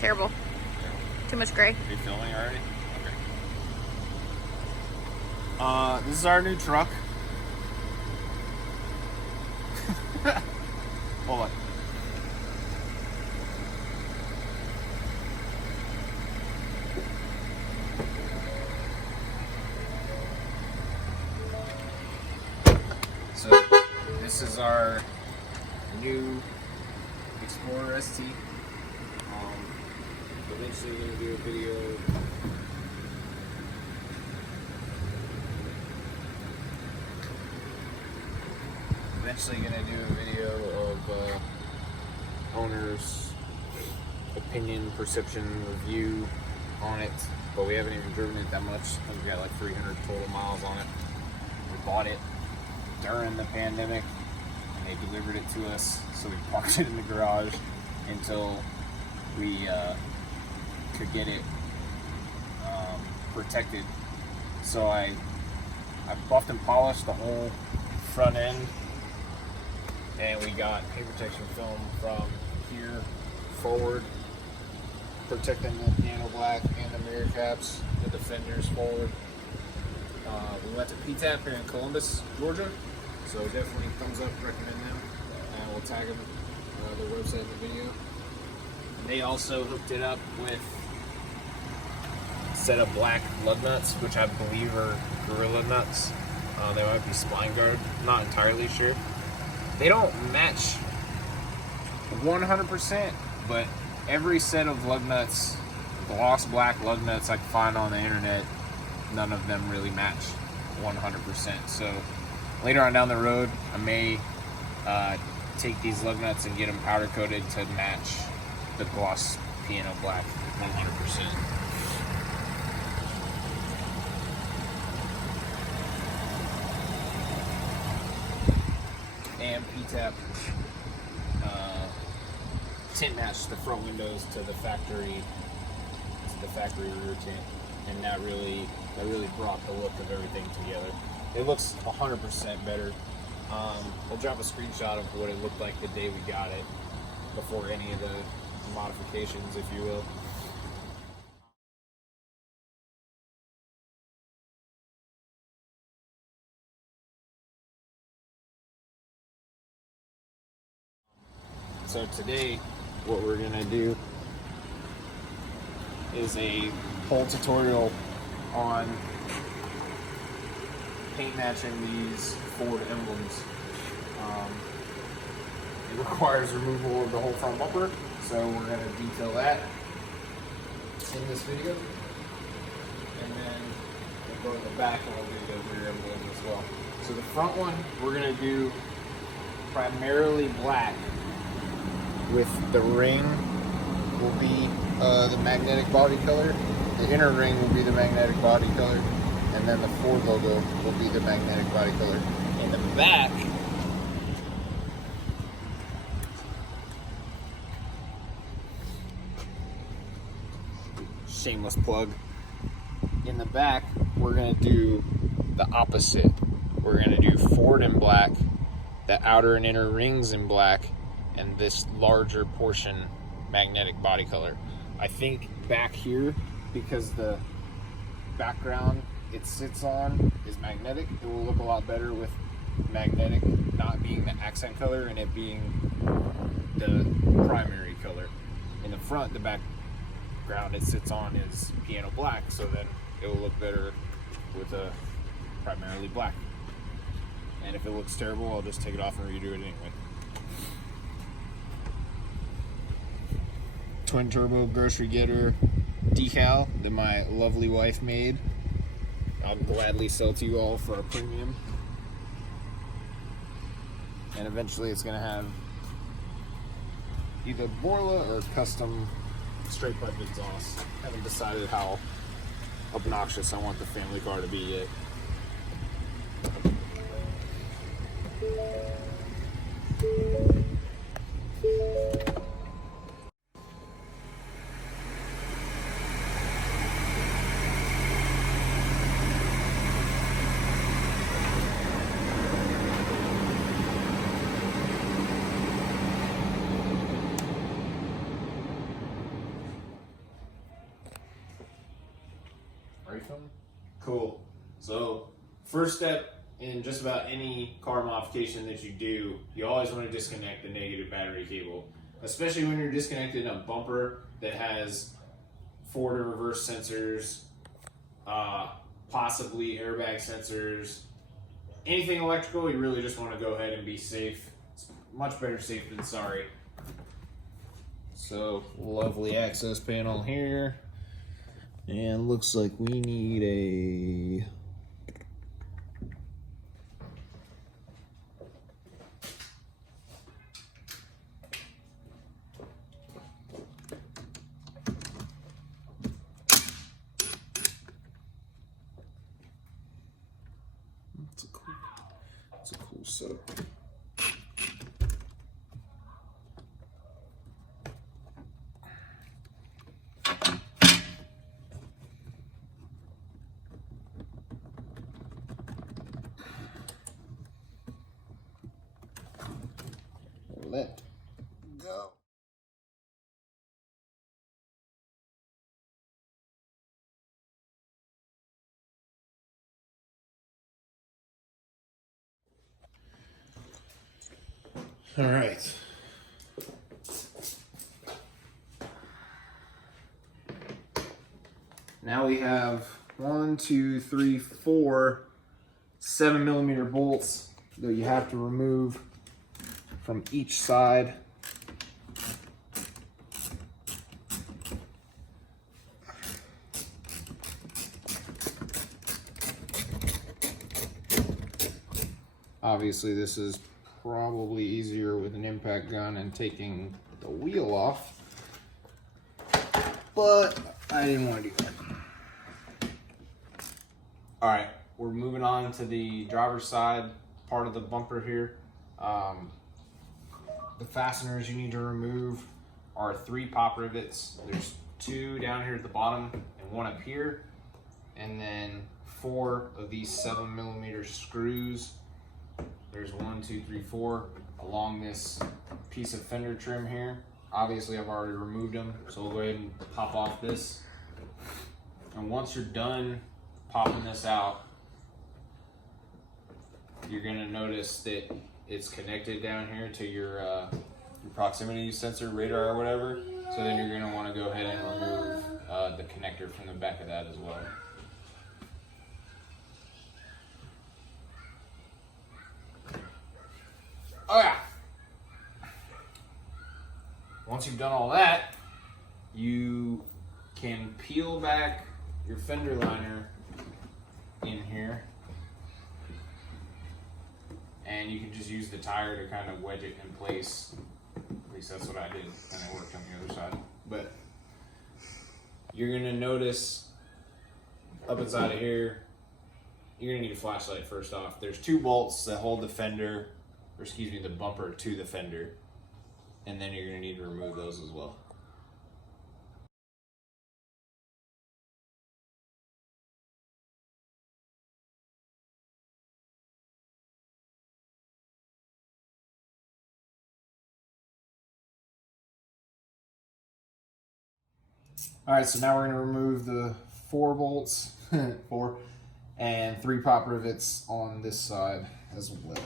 Terrible. Too much gray. Are you filming already? Okay. This is our new truck. Hold on. So this is our new Explorer ST. Eventually we're going to do a video of owner's opinion, perception, review on it, but we haven't even driven it that much. I think we got like 300 total miles on it. We bought it during the pandemic and they delivered it to us, so we parked it in the garage until we could get it protected. So I buffed and polished the whole front end, and we got paint protection film from here forward, protecting the piano black and the mirror caps, the defenders forward. We went to PTAP here in Columbus, Georgia, so definitely thumbs up, recommend them, and we'll tag them their website in the video. They also hooked it up with a set of black lug nuts, which I believe are Gorilla nuts. They might be spline guard, not entirely sure. They don't match 100%, but every set of lug nuts, gloss black lug nuts I can find on the internet, none of them really match 100%. So later on down the road, I may take these lug nuts and get them powder coated to match the gloss piano black 100%. And PTAP tint matched the front windows to the factory rear tint, and that really brought the look of everything together. It looks 100% better. We'll drop a screenshot of what it looked like the day we got it, before any of the modifications, if you will. So today, what we're gonna do is a whole tutorial on paint matching these Ford emblems. It requires removal of the whole front bumper, so we're going to detail that in this video. And then we'll go to the back and we'll do the rear emblem as well. So the front one, we're going to do primarily black, with the ring will be the magnetic body color, the inner ring will be the magnetic body color, and then the Ford logo will be the magnetic body color. In the back, shameless plug, in the back we're going to do the opposite. We're going to do Ford in black, the outer and inner rings in black, and this larger portion magnetic body color. I think back here, because the background it sits on is magnetic, it will look a lot better with magnetic not being the accent color and it being the primary color. In the front, the background it sits on is piano black, so then it will look better with a primarily black. And if it looks terrible, I'll just take it off and redo it anyway. Twin turbo grocery getter decal that my lovely wife made. I'll gladly sell to you all for a premium. And eventually it's going to have either Borla or custom straight pipe exhaust. Haven't decided how obnoxious I want the family car to be yet. you filming? Cool. So, first step in just about any car modification that you do, you always want to disconnect the negative battery cable, especially when you're disconnecting a bumper that has forward and reverse sensors, possibly airbag sensors, anything electrical. You really just want to go ahead and be safe. It's much better safe than sorry. So, lovely access panel here. And looks like we need a it's a cool setup. Let go. All right. Now we have 1, 2, 3, 4 7mm bolts that you have to remove from each side. Obviously, this is probably easier with an impact gun and taking the wheel off, but I didn't want to do that. All right, we're moving on to the driver's side part of the bumper here. The fasteners you need to remove are 3 pop rivets. There's 2 down here at the bottom and 1 up here, and then 4 of these 7mm screws. There's 1, 2, 3, 4 along this piece of fender trim here. Obviously, I've already removed them, so we'll go ahead and pop off this. And once you're done popping this out, you're gonna notice that it's connected down here to your proximity sensor, radar or whatever. So then you're gonna wanna go ahead and remove the connector from the back of that as well. Oh yeah. Once you've done all that, you can peel back your fender liner in here, and you can just use the tire to kind of wedge it in place. At least that's what I did, and it worked on the other side. But you're gonna notice up inside of here, you're gonna need a flashlight first off. There's 2 bolts that hold the fender, or excuse me, the bumper to the fender, and then you're gonna need to remove those as well. All right, so now we're gonna remove the 4 bolts, 4, and 3 pop rivets on this side as well.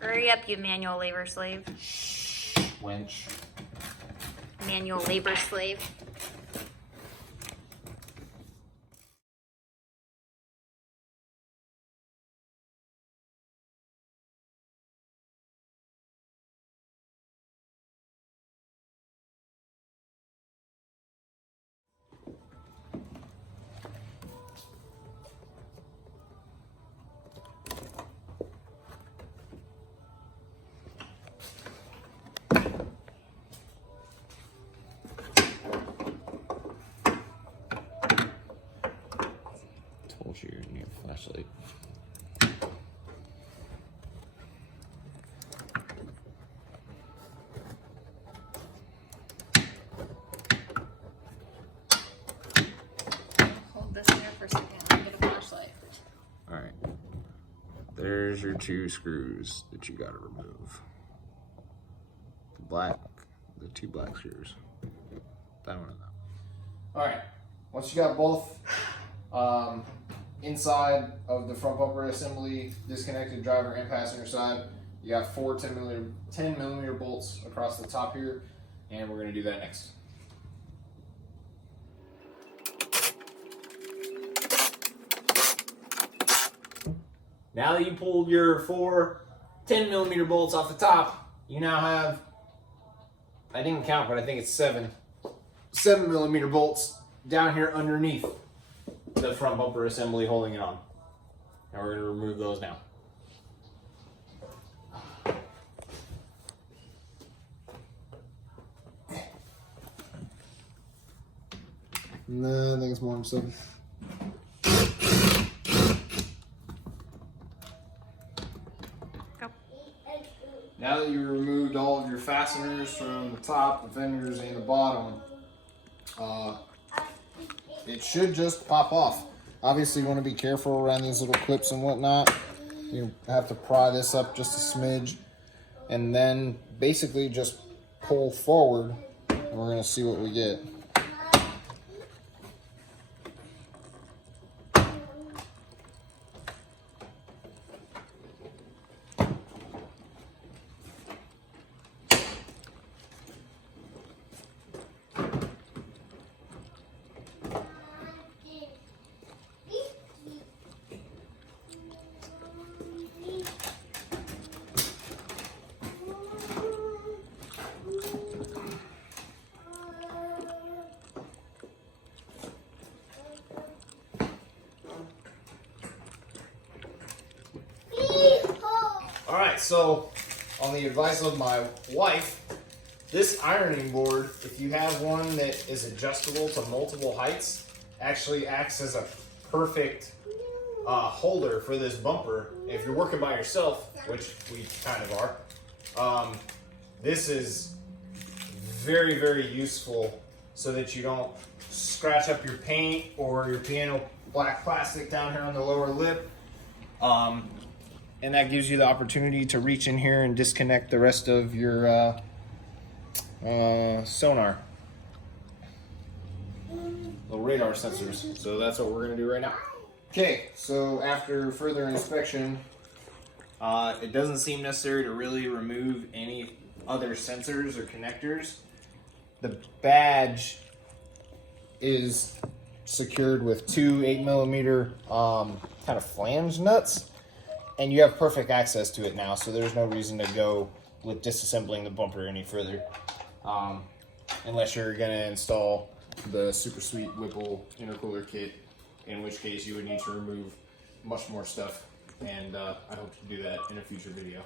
Hurry up, you manual labor slave. Winch. Manual labor slave. Told you you're gonna need a flashlight. Hold this here for a second. I'll get a flashlight. All right. There's your 2 screws that you gotta remove. The 2 black screws. That one and that one. All right. once you got both inside of the front bumper assembly disconnected, driver and passenger side, you got 4 10 millimeter bolts across the top here, and we're going to do that next. Now that you pulled your 4 10 millimeter bolts off the top, you now have, I didn't count, but I think it's 7 millimeter bolts down here underneath the front bumper assembly holding it on. And we're going to remove those now. No, I think it's more than 7. Now that you removed all of your fasteners from the top, the fenders, and the bottom, it should just pop off. Obviously, you want to be careful around these little clips and whatnot. You have to pry this up just a smidge, and then basically just pull forward, and we're going to see what we get. Alright, so on the advice of my wife, this ironing board, if you have one that is adjustable to multiple heights, actually acts as a perfect holder for this bumper. If you're working by yourself, which we kind of are, this is very, very useful so that you don't scratch up your paint or your piano black plastic down here on the lower lip. And that gives you the opportunity to reach in here and disconnect the rest of your sonar, little radar sensors. So that's what we're gonna do right now. Okay, so after further inspection, it doesn't seem necessary to really remove any other sensors or connectors. The badge is secured with 2 8 millimeter kind of flange nuts. And you have perfect access to it now, so there's no reason to go with disassembling the bumper any further. Unless you're gonna install the super sweet Whipple intercooler kit, in which case you would need to remove much more stuff. And I hope to do that in a future video.